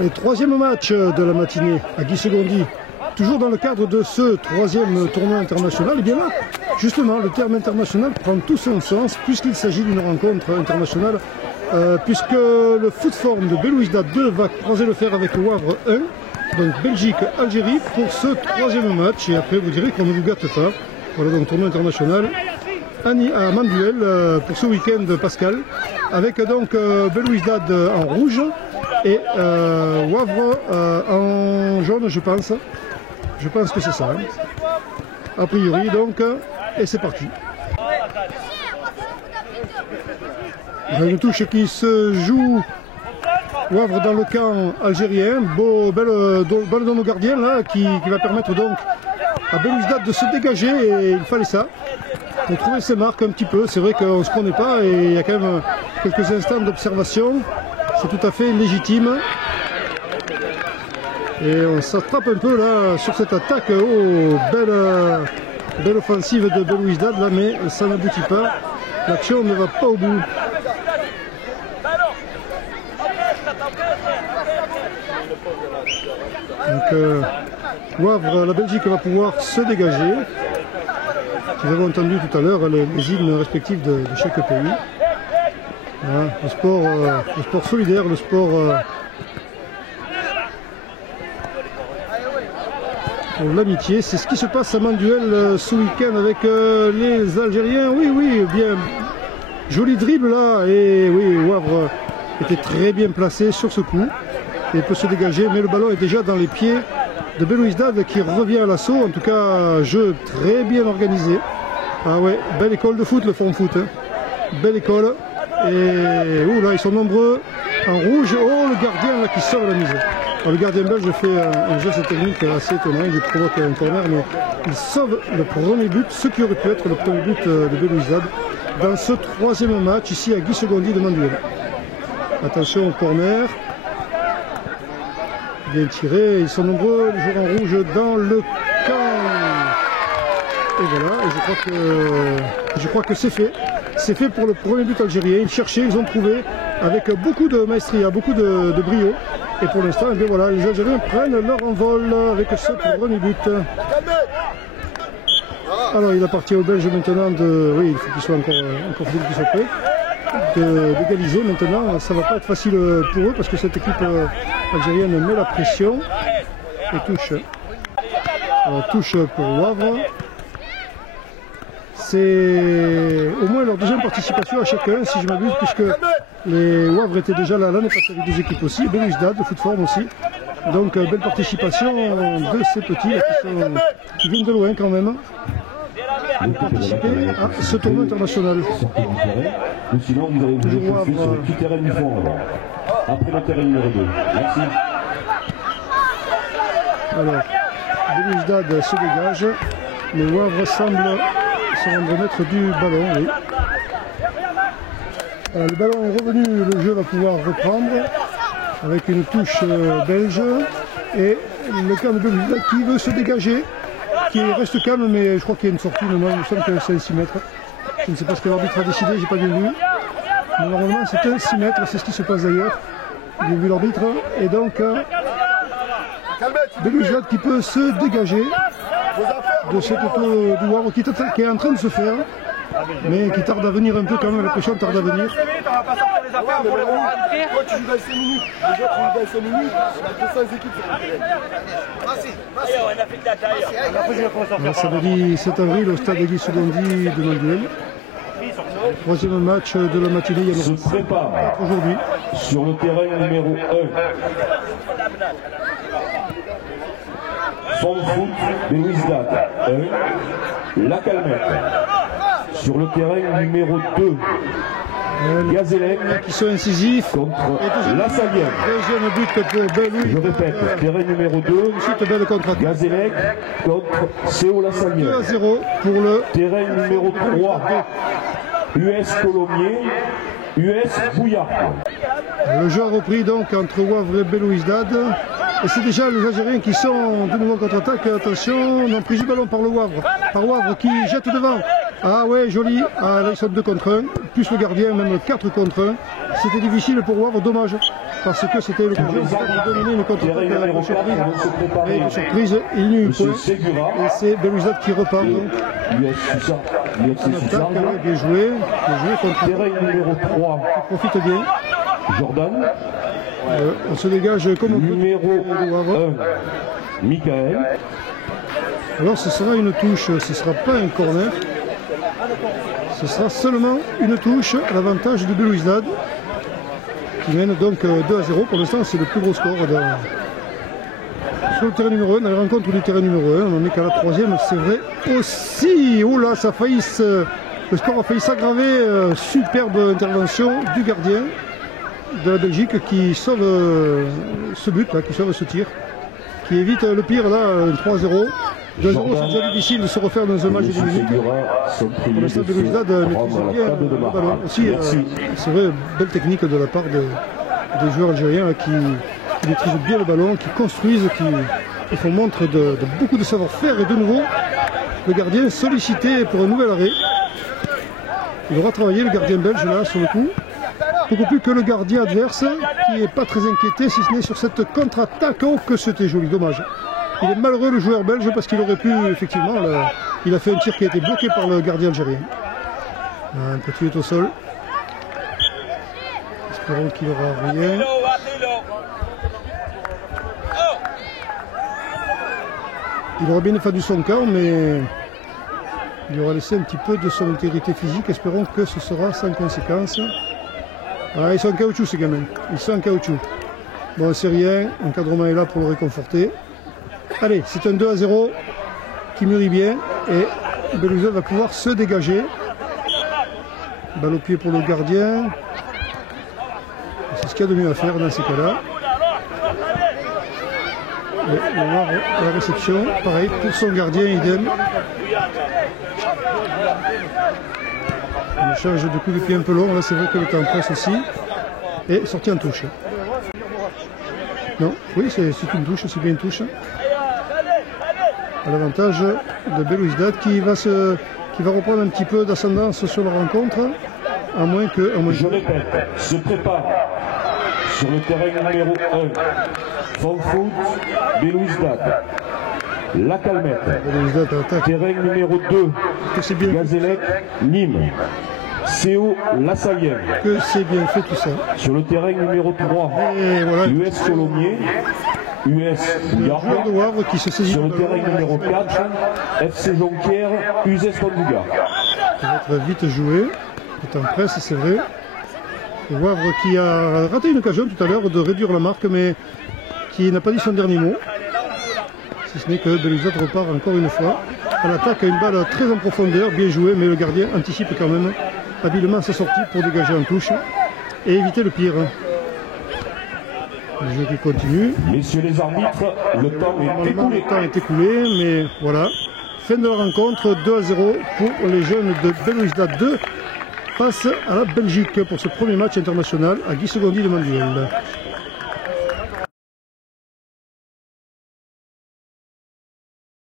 Et troisième match de la matinée à Guy Segondy, toujours dans le cadre de ce troisième tournoi international. Et bien là, justement, le terme international prend tout son sens puisqu'il s'agit d'une rencontre internationale, puisque le Foot Forum de Belouizdad 2 va croiser le fer avec le Wavre 1, donc Belgique-Algérie pour ce troisième match. Et après, vous direz qu'on ne vous gâte pas. Voilà, donc tournoi international à Manduel pour ce week-end, Pascal, avec donc Belouizdad en rouge et Wavre en jaune, je pense. Je pense que c'est ça, hein. A priori, donc, et c'est parti. Une touche qui se joue, Wavre dans le camp algérien. Belle dans nos gardiens là, qui va permettre donc à Belouizdad de se dégager, et il fallait ça pour trouver ses marques un petit peu. C'est vrai qu'on ne se connaît pas et il y a quand même quelques instants d'observation, c'est tout à fait légitime. Et on s'attrape un peu là sur cette attaque. Oh, belle offensive de Belouizdad là, mais ça n'aboutit pas. L'action ne va pas au bout. Donc Wavre, la Belgique va pouvoir se dégager. Nous avons entendu tout à l'heure les hymnes respectifs de chaque pays. Voilà, le sport solidaire, le sport pour l'amitié. C'est ce qui se passe à Manduel ce week-end avec les Algériens. Oui, bien joli dribble là. Et oui, Wavre était très bien placé sur ce coup. Et peut se dégager, mais le ballon est déjà dans les pieds de Belouizdad qui revient à l'assaut. En tout cas, jeu très bien organisé. Ah ouais, belle école de foot, le Forum Foot. Hein. Belle école. Et ouh, là, ils sont nombreux en rouge. Oh, le gardien là qui sort la mise. Alors, le gardien belge fait un geste technique assez étonnant. Il provoque un corner, mais il sauve le premier but, ce qui aurait pu être le premier but de Belouizdad dans ce troisième match ici à Guy Segondy de Manduel. Attention au corner. Bien tiré, ils sont nombreux, les joueurs en rouge dans le camp. Et voilà, et je crois que c'est fait. C'est fait pour le premier but algérien. Ils cherchaient, ils ont trouvé avec beaucoup de maestria, beaucoup de brio. Et pour l'instant, eh bien voilà, les Algériens prennent leur envol avec ce premier but. Alors il appartient aux Belges maintenant de. Oui, il faut qu'ils soient encore qu'ils soient prêts. D'égaliser maintenant. Ça va pas être facile pour eux parce que cette équipe algérienne met la pression et touche. Alors, touche pour Wavre. C'est au moins leur deuxième participation à chacun, si je m'abuse, puisque les Wavre étaient déjà là l'année passée avec deux équipes aussi, Belouizdad, de Foot Forum aussi. Donc belle participation de ces petits là, qui viennent de loin quand même. Pour participer à ce tournoi international. Ou sinon vous allez vous étouffer sur le petit terrain du fond là. Après le terrain numéro 2. Merci. Alors, Belouizdad se dégage. Le Wavre semble se rendre maître du ballon. Oui. Alors, le ballon est revenu, le jeu va pouvoir reprendre avec une touche belge. Et le camp de Belouizdad qui veut se dégager, qui reste calme, mais je crois qu'il y a une sortie. Il me semble que c'est un 6 mètres. Je ne sais pas ce que l'arbitre a décidé, j'ai pas bien vu. Mais normalement c'est un 6 mètres, c'est ce qui se passe d'ailleurs. J'ai vu l'arbitre. Et donc Belouizdad qui peut se dégager de cette auto du Wavre qui est en train de se faire, mais qui tarde à venir un peu quand même, la pression tarde à venir. Tu joues dans 5 minutes, les autres jouent dans 5 minutes, on a 200 équipes sur le terrain. Samedi 7 avril au stade Guy Segondy de Manduel. Troisième match de la matinée, il y a se prépare aujourd'hui sur le terrain numéro 1. Forum Foot Belouizdad 1. La Calmette. Sur le terrain numéro 2. Gazélec qui sont incisifs contre La Salienne. Deuxième but pour Belouizdad. Je répète, terrain numéro 2. Ensuite, belle contre Gazélec contre CO La Salienne. 2-0 pour le terrain numéro 3. US Colomiers, US Bouillard. Le jeu a repris donc entre Wavre et Belouizdad. Et c'est déjà les Algériens qui sont de nouveau en contre-attaque. Attention, on a pris du ballon par le Wavre. Par Wavre qui jette devant. Ah ouais, joli. Ah là, ils sont 2 contre 1. plus le gardien, même 4 contre 1. C'était difficile pour Wavre, dommage, parce que c'était l'occasion de dominer une contre-attaque de surprise. Et de surprise, il n'y a eu point. Et c'est Belouizdad qui repart donc. En attaque, bien joué contre terrain numéro 3. qui profite bien. Jordan. On se dégage comme on peut. Numéro 1, Michael. Alors ce sera une touche, ce ne sera pas un corner. Ce sera seulement une touche à l'avantage de Belouizdad, qui mène donc 2-0. Pour l'instant, c'est le plus gros score sur le terrain numéro 1, dans les rencontres du terrain numéro 1. On n'en est qu'à la 3e, c'est vrai aussi. Oh là, ça a failli le score a failli s'aggraver. Superbe intervention du gardien de la Belgique qui sauve ce but, là, qui sauve ce tir, qui évite le pire, là, 3-0. 2-0, c'est déjà difficile de se refaire dans un match de 10 minutes. Pour l'instant, Belouizdad maîtrise bien le ballon. Aussi, c'est vrai, belle technique de la part des joueurs algériens là, qui maîtrisent bien le ballon, qui construisent, qui font montre de beaucoup de savoir-faire. Et de nouveau, le gardien sollicité pour un nouvel arrêt. Il aura travaillé, le gardien belge, là, sur le coup. Beaucoup plus que le gardien adverse, qui n'est pas très inquiété, si ce n'est sur cette contre-attaque. Oh, que c'était joli, dommage. Il est malheureux le joueur belge parce qu'il aurait pu, effectivement, il a fait un tir qui a été bloqué par le gardien algérien. Un petit est au sol. Espérons qu'il n'aura rien. Il aura bien défendu son camp, mais il aura laissé un petit peu de son intégrité physique. Espérons que ce sera sans conséquence. Ah, ils sont en caoutchouc ces gamins. Ils sont en caoutchouc. Bon, c'est rien. L'encadrement est là pour le réconforter. Allez, c'est un 2-0 qui mûrit bien et Belouizdad va pouvoir se dégager. Balle au pied pour le gardien. C'est ce qu'il y a de mieux à faire dans ces cas-là. Et on va voir à la réception, pareil pour son gardien, idem. Un échange de coups de pied un peu long, là c'est vrai que le temps presse aussi. Et sortie en touche. Non, oui, c'est une touche, c'est bien une touche. À l'avantage de Belouizdad qui va reprendre un petit peu d'ascendance sur la rencontre, à moins que... Je répète, se prépare sur le terrain numéro 1, Frankfurt, Belouizdad, La Calmette, terrain numéro 2, Gazélec, Nîmes, CO Lassagne. Que c'est bien fait tout ça. Sur le terrain numéro 3, voilà, US Colomiers, US joueur de Wavre qui se saisit sur le terrain numéro 4, FC Jonquière, USS Pandouga. Ça va être vite joué, c'est en presse, c'est vrai. Et Wavre qui a raté une occasion tout à l'heure de réduire la marque, mais qui n'a pas dit son dernier mot. Si ce n'est que Belouizdad repart encore une fois à l'attaque, une balle très en profondeur, bien jouée, mais le gardien anticipe quand même habilement sa sortie pour dégager en touche et éviter le pire. Le jeu qui continue. Messieurs les arbitres, le temps est écoulé. Le temps est écoulé, mais voilà. Fin de la rencontre, 2-0 pour les jeunes de Belouizdad 2 face à la Belgique pour ce premier match international à Guy Segondi de Manduel.